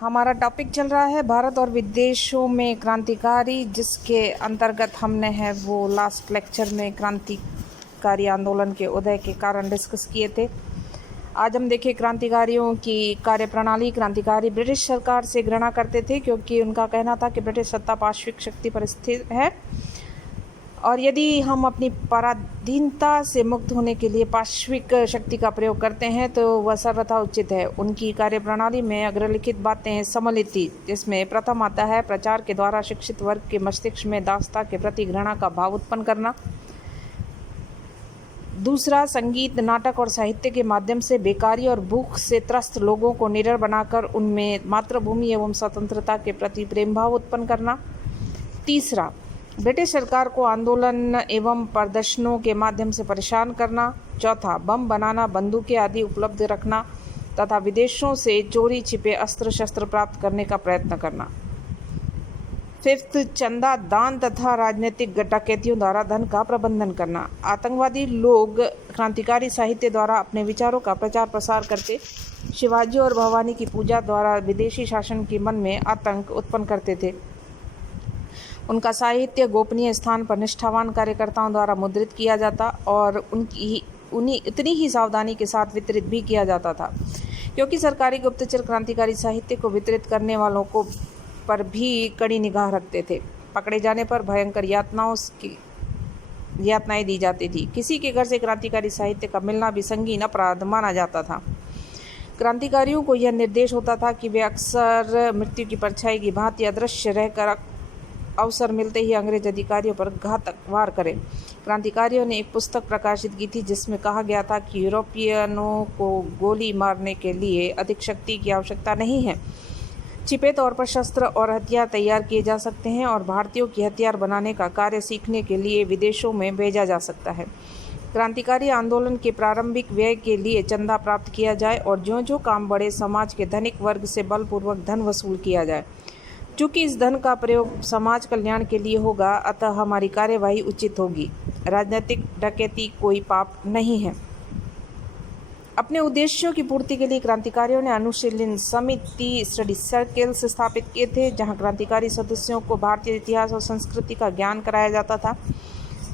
हमारा टॉपिक चल रहा है भारत और विदेशों में क्रांतिकारी, जिसके अंतर्गत हमने है वो लास्ट लेक्चर में क्रांतिकारी आंदोलन के उदय के कारण डिस्कस किए थे। आज हम देखें क्रांतिकारियों की कार्यप्रणाली। क्रांतिकारी ब्रिटिश सरकार से घृणा करते थे क्योंकि उनका कहना था कि ब्रिटिश सत्ता पाश्विक शक्ति पर स्थिर है और यदि हम अपनी पराधीनता से मुक्त होने के लिए पाश्विक शक्ति का प्रयोग करते हैं तो वह सर्वथा उचित है। उनकी कार्यप्रणाली में अग्रलिखित बातें सम्मिलित थी, जिसमें प्रथम आता है प्रचार के द्वारा शिक्षित वर्ग के मस्तिष्क में दासता के प्रति घृणा का भाव उत्पन्न करना। दूसरा, संगीत, नाटक और साहित्य के माध्यम से बेकारी और भूख से त्रस्त लोगों को निडर बनाकर उनमें मातृभूमि एवं स्वतंत्रता के प्रति प्रेम भाव उत्पन्न करना। तीसरा, ब्रिटिश सरकार को आंदोलन एवं प्रदर्शनों के माध्यम से परेशान करना। चौथा, बम बनाना, बंदूकें आदि उपलब्ध रखना तथा विदेशों से चोरी छिपे अस्त्र शस्त्र प्राप्त करने का प्रयत्न करना। फिफ्थ, चंदा दान तथा राजनीतिक डकैतियों द्वारा धन का प्रबंधन करना। आतंकवादी लोग क्रांतिकारी साहित्य द्वारा अपने विचारों का प्रचार प्रसार करके शिवाजी और भवानी की पूजा द्वारा विदेशी शासन के मन में आतंक उत्पन्न करते थे। उनका साहित्य गोपनीय स्थान पर निष्ठावान कार्यकर्ताओं द्वारा मुद्रित किया जाता और उन्हीं इतनी ही सावधानी के साथ वितरित भी किया जाता था, क्योंकि सरकारी गुप्तचर क्रांतिकारी साहित्य को वितरित करने वालों को पर भी कड़ी निगाह रखते थे। पकड़े जाने पर भयंकर यातनाएं दी जाती थी। किसी के घर से क्रांतिकारी साहित्य का मिलना भी संगीन अपराध माना जाता था। क्रांतिकारियों को यह निर्देश होता था कि वे अक्सर मृत्यु की परछाई की भांति अदृश्य रहकर अवसर मिलते ही अंग्रेज अधिकारियों पर घातक वार करें। क्रांतिकारियों ने एक पुस्तक प्रकाशित की थी जिसमें कहा गया था कि यूरोपियनों को गोली मारने के लिए अधिक शक्ति की आवश्यकता नहीं है। छिपे तौर पर शस्त्र और हथियार तैयार किए जा सकते हैं और भारतीयों की हथियार बनाने का कार्य सीखने के लिए विदेशों में भेजा जा सकता है। क्रांतिकारी आंदोलन के प्रारंभिक व्यय के लिए चंदा प्राप्त किया जाए और जो काम बढ़े समाज के धनिक वर्ग से बलपूर्वक धन वसूल किया जाए। चूँकि इस धन का प्रयोग समाज कल्याण के लिए होगा, अतः हमारी कार्यवाही उचित होगी। राजनीतिक डकैती कोई पाप नहीं है। अपने उद्देश्यों की पूर्ति के लिए क्रांतिकारियों ने अनुशीलन समिति स्टडी सर्कल्स स्थापित किए थे, जहां क्रांतिकारी सदस्यों को भारतीय इतिहास और संस्कृति का ज्ञान कराया जाता था।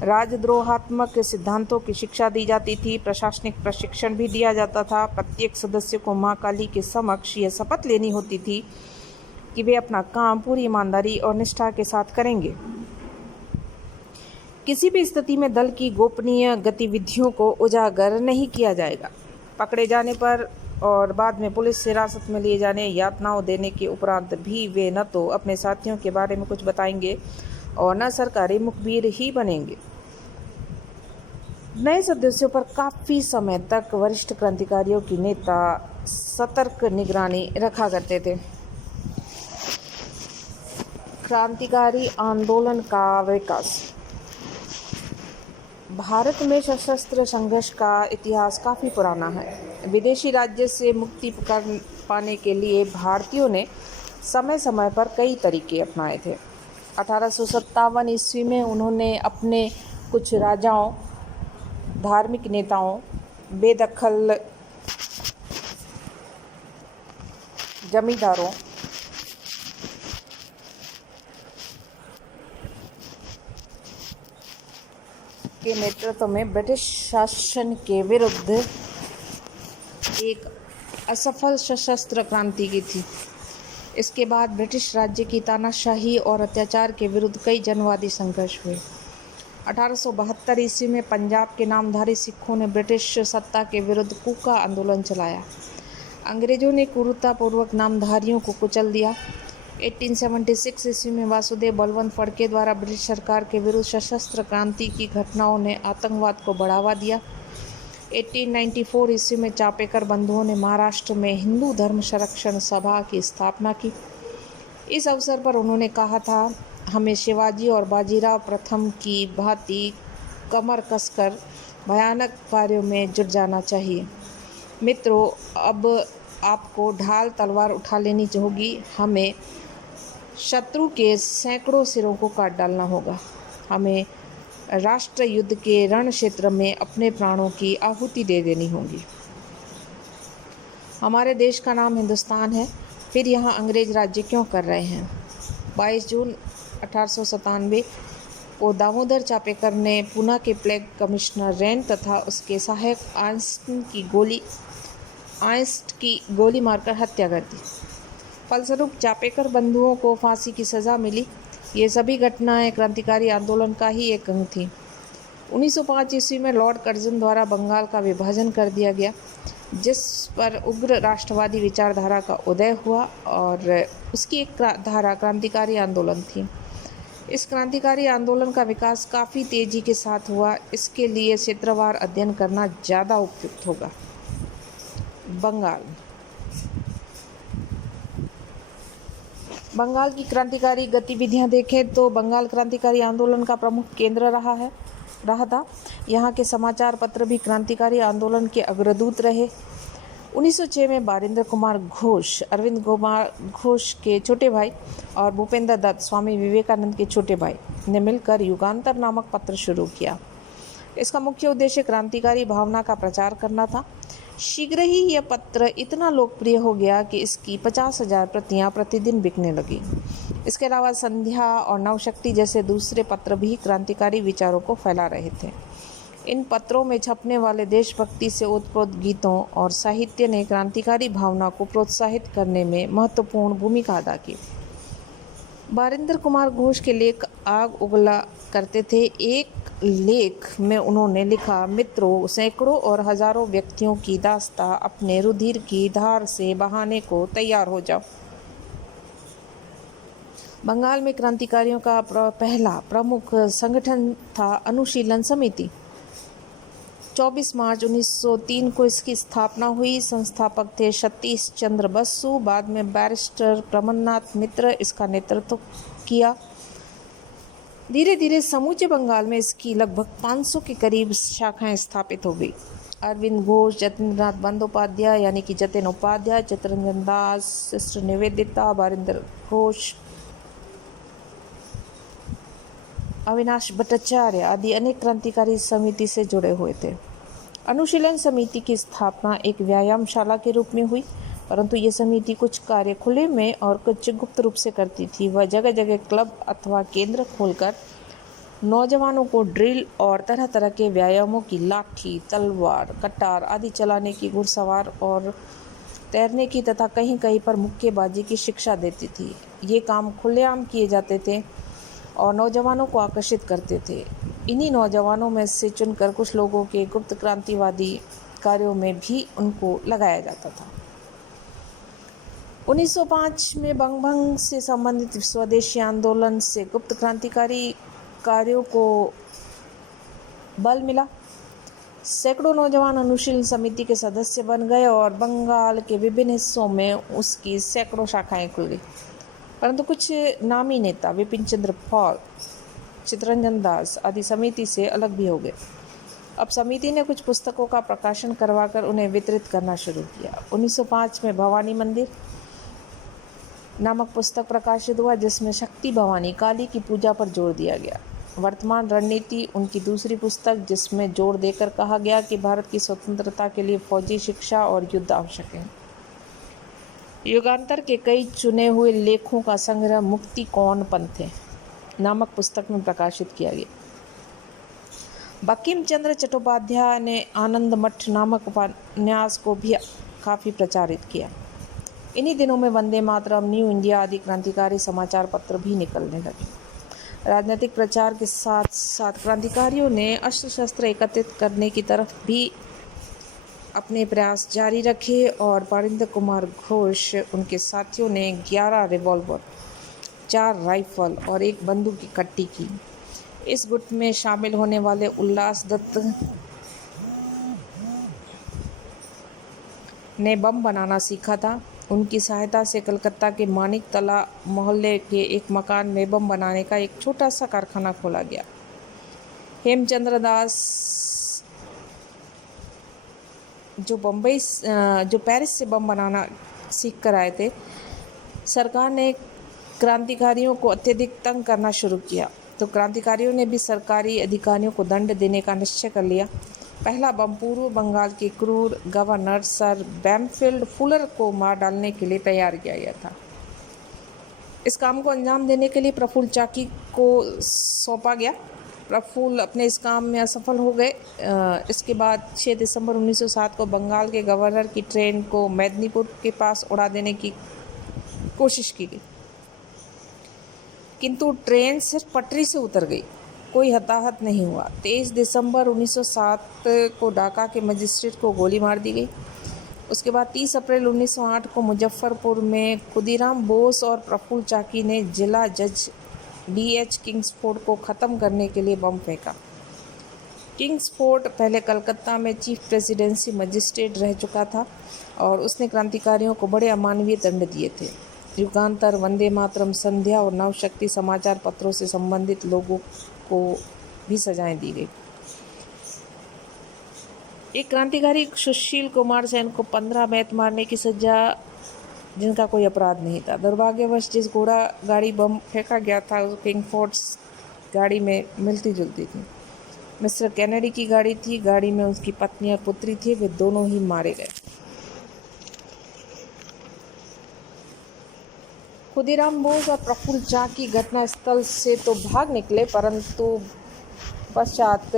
राजद्रोहात्मक सिद्धांतों की शिक्षा दी जाती थी। प्रशासनिक प्रशिक्षण भी दिया जाता था। प्रत्येक सदस्य को मां काली के समक्ष यह शपथ लेनी होती थी कि वे अपना काम पूरी ईमानदारी और निष्ठा के साथ करेंगे। किसी भी स्थिति में दल की गोपनीय गतिविधियों को उजागर नहीं किया जाएगा। पकड़े जाने पर और बाद में पुलिस हिरासत में लिए जाने, यातनाओं देने के उपरांत भी वे न तो अपने साथियों के बारे में कुछ बताएंगे और न सरकारी मुखबिर ही बनेंगे। नए सदस्यों पर काफ़ी समय तक वरिष्ठ क्रांतिकारियों की नेता सतर्क निगरानी रखा करते थे। क्रांतिकारी आंदोलन का विकास। भारत में सशस्त्र संघर्ष का इतिहास काफ़ी पुराना है। विदेशी राज्य से मुक्ति पाने के लिए भारतीयों ने समय समय पर कई तरीके अपनाए थे। 1857 ईस्वी में उन्होंने अपने कुछ राजाओं, धार्मिक नेताओं, बेदखल जमींदारों, के नेतृत्व में ब्रिटिश शासन के विरुद्ध एक असफल सशस्त्र क्रांति की थी। इसके बाद ब्रिटिश राज्य की तानाशाही और अत्याचार के विरुद्ध कई जनवादी संघर्ष हुए। 1872 ईस्वी में पंजाब के नामधारी सिखों ने ब्रिटिश सत्ता के विरुद्ध कूका आंदोलन चलाया। अंग्रेजों ने क्रूरतापूर्वक नामधारियों को कुचल दिया। 1876 ईस्वी में वासुदेव बलवंत फड़के द्वारा ब्रिटिश सरकार के विरुद्ध सशस्त्र क्रांति की घटनाओं ने आतंकवाद को बढ़ावा दिया। 1894 ईस्वी में चापेकर बंधुओं ने महाराष्ट्र में हिंदू धर्म संरक्षण सभा की स्थापना की। इस अवसर पर उन्होंने कहा था, हमें शिवाजी और बाजीराव प्रथम की भांति कमर कसकर भयानक कार्यों में जुट जाना चाहिए। मित्रों, अब आपको ढाल तलवार उठा लेनी होगी। हमें शत्रु के सैकड़ों सिरों को काट डालना होगा। हमें राष्ट्र युद्ध के रण क्षेत्र में अपने प्राणों की आहुति दे देनी होगी। हमारे देश का नाम हिंदुस्तान है। फिर यहाँ अंग्रेज राज्य क्यों कर रहे हैं? 22 जून 1897 को दामोदर चापेकर ने पूना के प्लेग कमिश्नर रेन तथा उसके सहायक आइंस्ट की गोली मारकर हत्या कर दी। फलस्वरूप चापेकर बंधुओं को फांसी की सज़ा मिली। ये सभी घटनाएं क्रांतिकारी आंदोलन का ही एक अंग थी। 1905 ईस्वी में लॉर्ड कर्जन द्वारा बंगाल का विभाजन कर दिया गया, जिस पर उग्र राष्ट्रवादी विचारधारा का उदय हुआ और उसकी एक धारा क्रांतिकारी आंदोलन थी। इस क्रांतिकारी आंदोलन का विकास काफ़ी तेज़ी के साथ हुआ। इसके लिए क्षेत्रवार अध्ययन करना ज़्यादा उपयुक्त होगा। बंगाल की क्रांतिकारी गतिविधियां देखें तो बंगाल क्रांतिकारी आंदोलन का प्रमुख केंद्र रहा था। यहाँ के समाचार पत्र भी क्रांतिकारी आंदोलन के अग्रदूत रहे। 1906 में बारिंदर कुमार घोष, अरविंद कुमार घोष के छोटे भाई और भूपेंद्र दत्त, स्वामी विवेकानंद के छोटे भाई, ने मिलकर युगांतर नामक पत्र शुरू किया। इसका मुख्य उद्देश्य क्रांतिकारी भावना का प्रचार करना था। शीघ्र ही यह पत्र इतना लोकप्रिय हो गया कि इसकी 50,000 प्रतियां प्रतिदिन बिकने लगी। इसके अलावा संध्या और नवशक्ति जैसे दूसरे पत्र भी क्रांतिकारी विचारों को फैला रहे थे। इन पत्रों में छपने वाले देशभक्ति से ओतप्रोत गीतों और साहित्य ने क्रांतिकारी भावना को प्रोत्साहित करने में महत्वपूर्ण भूमिका अदा की। बारिंदर कुमार घोष के लेख आग उगला करते थे। एक लेख में उन्होंने लिखा, मित्रों, सैकड़ों और हजारों व्यक्तियों की दास्ता अपने रुधिर की धार से बहाने को तैयार हो जाओ। बंगाल में क्रांतिकारियों का पहला प्रमुख संगठन था अनुशीलन समिति। 24 मार्च 1903 को इसकी स्थापना हुई। संस्थापक थे सतीश चंद्र बसु। बाद में बैरिस्टर प्रमन्नाथ मित्र इसका नेतृत्व किया। धीरे धीरे समूचे बंगाल में इसकी लगभग 500 के करीब शाखाएं स्थापित हो गई। अरविंद घोष, जतीन्द्रनाथ बंदोपाध्याय यानी कि जतिन उपाध्याय, चित्तरंजन दास, सिस्टर निवेदिता, बारिंदर घोष, अविनाश भट्टाचार्य आदि अनेक क्रांतिकारी समिति से जुड़े हुए थे। अनुशीलन समिति की स्थापना एक व्यायामशाला के रूप में हुई, परंतु ये समिति कुछ कार्य खुले में और कुछ गुप्त रूप से करती थी। वह जगह जगह क्लब अथवा केंद्र खोलकर नौजवानों को ड्रिल और तरह तरह के व्यायामों की लाठी, तलवार, कटार आदि चलाने की, घुड़सवार और तैरने की तथा कहीं कहीं पर मुक्केबाजी की शिक्षा देती थी। ये काम खुलेआम किए जाते थे और नौजवानों को आकर्षित करते थे। इन्हीं नौजवानों में से चुनकर कुछ लोगों के गुप्त क्रांतिवादी कार्यों में भी उनको लगाया जाता था। 1905 में बंगभंग से संबंधित स्वदेशी आंदोलन से गुप्त क्रांतिकारी कार्यों को बल मिला। सैकड़ों नौजवान अनुशीलन समिति के सदस्य बन गए और बंगाल के विभिन्न हिस्सों में उसकी सैकड़ों शाखाएं खुल गई। परंतु कुछ नामी नेता विपिन चंद्र पाल, चित्तरंजन दास आदि समिति से अलग भी हो गए। अब समिति ने कुछ पुस्तकों का प्रकाशन करवाकर उन्हें वितरित करना शुरू किया। 1905 में भवानी मंदिर नामक पुस्तक प्रकाशित हुआ, जिसमें शक्ति भवानी काली की पूजा पर जोर दिया गया। वर्तमान रणनीति उनकी दूसरी पुस्तक, जिसमें जोर देकर कहा गया कि भारत की स्वतंत्रता के लिए फौजी शिक्षा और युद्ध आवश्यक है। युगांतर के कई चुने हुए लेखों का संग्रह मुक्ति कौन पंथे नामक पुस्तक में प्रकाशित किया गया। बंकिम चंद्र चट्टोपाध्याय ने आनंद मठ नामक उपन्यास को भी काफ़ी प्रचारित किया। इन्हीं दिनों में वंदे मातरम, न्यू इंडिया आदि क्रांतिकारी समाचार पत्र भी निकलने लगे। राजनीतिक प्रचार के साथ साथ क्रांतिकारियों ने अस्त्र शस्त्र एकत्रित करने की तरफ भी अपने प्रयास जारी रखे और बारिंदर कुमार घोष उनके साथियों ने 11 रिवॉल्वर, 4 राइफल और 1 बंदूक इकट्ठी की। इस गुट में शामिल होने वाले उल्लास दत्त ने बम बनाना सीखा था। उनकी सहायता से कलकत्ता के मानिक तला मोहल्ले के एक मकान में बम बनाने का एक छोटा सा कारखाना खोला गया। हेमचंद्र दास जो पेरिस से बम बनाना सीख कर आए थे, सरकार ने क्रांतिकारियों को अत्यधिक तंग करना शुरू किया, तो क्रांतिकारियों ने भी सरकारी अधिकारियों को दंड देने का निश्चय कर लिया। पहला बम पूर्व बंगाल के क्रूर गवर्नर सर बैमफील्ड फुलर को मार डालने के लिए तैयार किया गया था। इस काम को अंजाम देने के लिए प्रफुल्ल चाकी को सौंपा गया। प्रफुल्ल अपने इस काम में असफल हो गए। इसके बाद 6 दिसंबर 1907 को बंगाल के गवर्नर की ट्रेन को मेदिनीपुर के पास उड़ा देने की कोशिश की गई, किंतु ट्रेन सिर्फ पटरी से उतर गई, कोई हताहत नहीं हुआ। 23 दिसंबर 1907 को ढाका के मजिस्ट्रेट को गोली मार दी गई। उसके बाद 30 अप्रैल 1908 को मुजफ्फरपुर में खुदीराम बोस और प्रफुल्ल चाकी ने जिला जज D.H. किंग्सफोर्ड को ख़त्म करने के लिए बम फेंका। किंग्सफोर्ड पहले कलकत्ता में चीफ प्रेसिडेंसी मजिस्ट्रेट रह चुका था और उसने क्रांतिकारियों को बड़े अमानवीय दंड दिए थे। युगांतर, वंदे मातरम, संध्या और नवशक्ति समाचार पत्रों से संबंधित लोगों को भी सजाएं दी गई। एक क्रांतिकारी सुशील कुमार सेन को 15 मैत मारने की सजा, जिनका कोई अपराध नहीं था। दुर्भाग्यवश जिस घोड़ा गाड़ी बम फेंका गया था उस किंगफोर्ड्स गाड़ी में मिलती जुलती थी। मिस्टर कैनेडी की गाड़ी थी। गाड़ी में उसकी पत्नी और पुत्री थी। वे दोनों ही मारे गए। खुदीराम बोस और प्रफुल्ल चाकी घटनास्थल से तो भाग निकले, परंतु पश्चात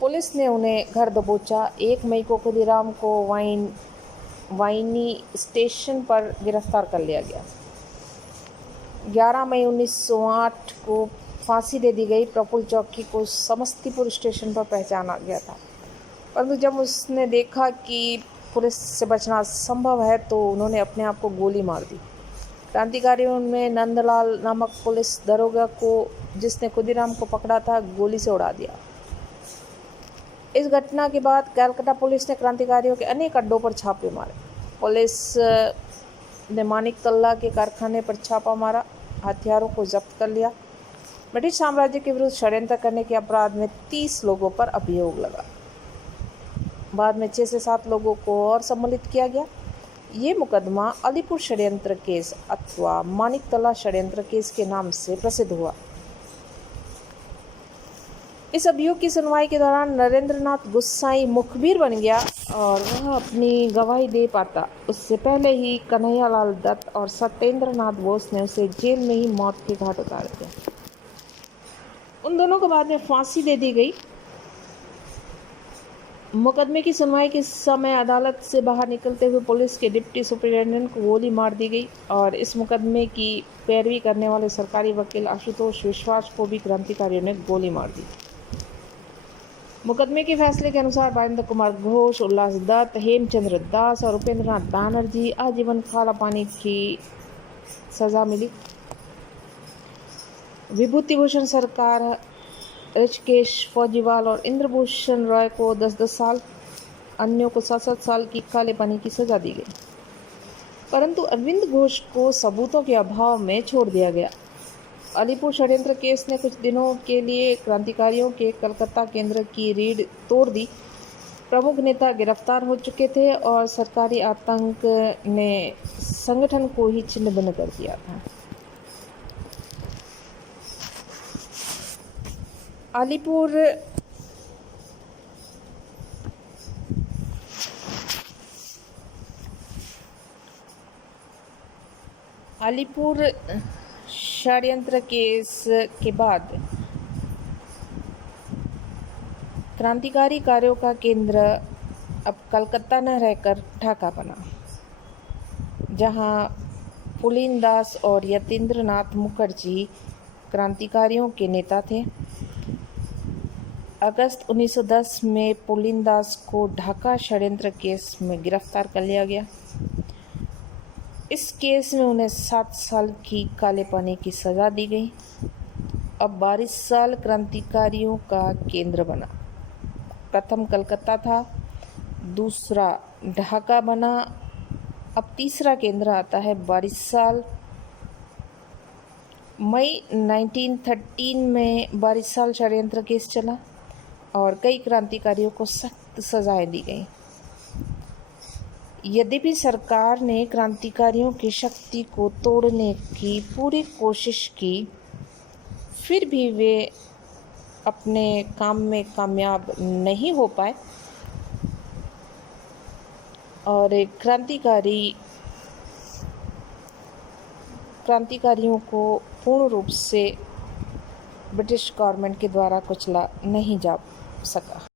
पुलिस ने उन्हें घर दबोचा। 1 मई को खुदीराम को वाइनी स्टेशन पर गिरफ्तार कर लिया गया। 11 मई 1908 को फांसी दे दी गई। प्रफुल्ल चाकी को समस्तीपुर स्टेशन पर पहचाना गया था, परंतु जब उसने देखा कि पुलिस से बचना संभव है तो उन्होंने अपने आप को गोली मार दी। क्रांतिकारियों ने नंदलाल नामक पुलिस दरोगा को, जिसने खुदीराम को पकड़ा था, गोली से उड़ा दिया। इस घटना के बाद कलकत्ता पुलिस ने क्रांतिकारियों के अनेक अड्डों पर छापे मारे। पुलिस ने मानिक तल्ला के कारखाने पर छापा मारा, हथियारों को जब्त कर लिया। ब्रिटिश साम्राज्य के विरुद्ध षड्यंत्र करने के अपराध में 30 लोगों पर अभियोग लगा। बाद में 6 से 7 लोगों को और सम्मिलित किया गया। ये मुकदमा अलीपुर षड्यंत्र केस अथवा मानिक तल्ला षड्यंत्र केस के नाम से प्रसिद्ध हुआ। इस अभियोग की सुनवाई के दौरान नरेंद्रनाथ गुस्साई मुखबिर बन गया और वह अपनी गवाही दे पाता उससे पहले ही कन्हैयालाल दत्त और सत्येंद्रनाथ बोस ने उसे जेल में ही मौत के घाट उतार दिया। उन दोनों को बाद में फांसी दे दी गई। मुकदमे की सुनवाई के समय अदालत से बाहर निकलते हुए पुलिस के डिप्टी सुपरिटेंडेंट को गोली मार दी गई और इस मुकदमे की पैरवी करने वाले सरकारी वकील आशुतोष विश्वास को भी क्रांतिकारियों ने गोली मार दी। मुकदमे के फैसले के अनुसार बारिंदर कुमार घोष, उल्लास दत्त, हेमचंद्र दास और उपेंद्रनाथ बैनर्जी आजीवन काला पानी की सजा मिली। विभूति भूषण सरकार, ऋषिकेश फौजीवाल और इंद्रभूषण रॉय को 10-10 साल, अन्यों को 7-7 साल की काले पानी की सजा दी गई, परंतु अरविंद घोष को सबूतों के अभाव में छोड़ दिया गया। अलीपुर षड्यंत्र केस ने कुछ दिनों के लिए क्रांतिकारियों के कलकत्ता केंद्र की रीढ़ तोड़ दी। प्रमुख नेता गिरफ्तार हो चुके थे और सरकारी आतंक ने संगठन को ही छिन्न-भिन्न कर दिया था। अलीपुर षड्यंत्र केस के बाद क्रांतिकारी कार्यों का केंद्र अब कलकत्ता न रहकर ढाका बना, जहां पुलिनदास और यतीन्द्रनाथ मुखर्जी क्रांतिकारियों के नेता थे। अगस्त 1910 में पुलिनदास को ढाका षड्यंत्र केस में गिरफ्तार कर लिया गया। इस केस में उन्हें 7 साल की काले पानी की सज़ा दी गई। अब 12 साल क्रांतिकारियों का केंद्र बना। प्रथम कलकत्ता था, दूसरा ढाका बना, अब तीसरा केंद्र आता है 12 साल। मई 1913 में 12 साल षड्यंत्र केस चला और कई क्रांतिकारियों को सख्त सजाएं दी गई। यद्यपि सरकार ने क्रांतिकारियों की शक्ति को तोड़ने की पूरी कोशिश की, फिर भी वे अपने काम में कामयाब नहीं हो पाए और क्रांतिकारियों को पूर्ण रूप से ब्रिटिश गवर्नमेंट के द्वारा कुचला नहीं जा सका।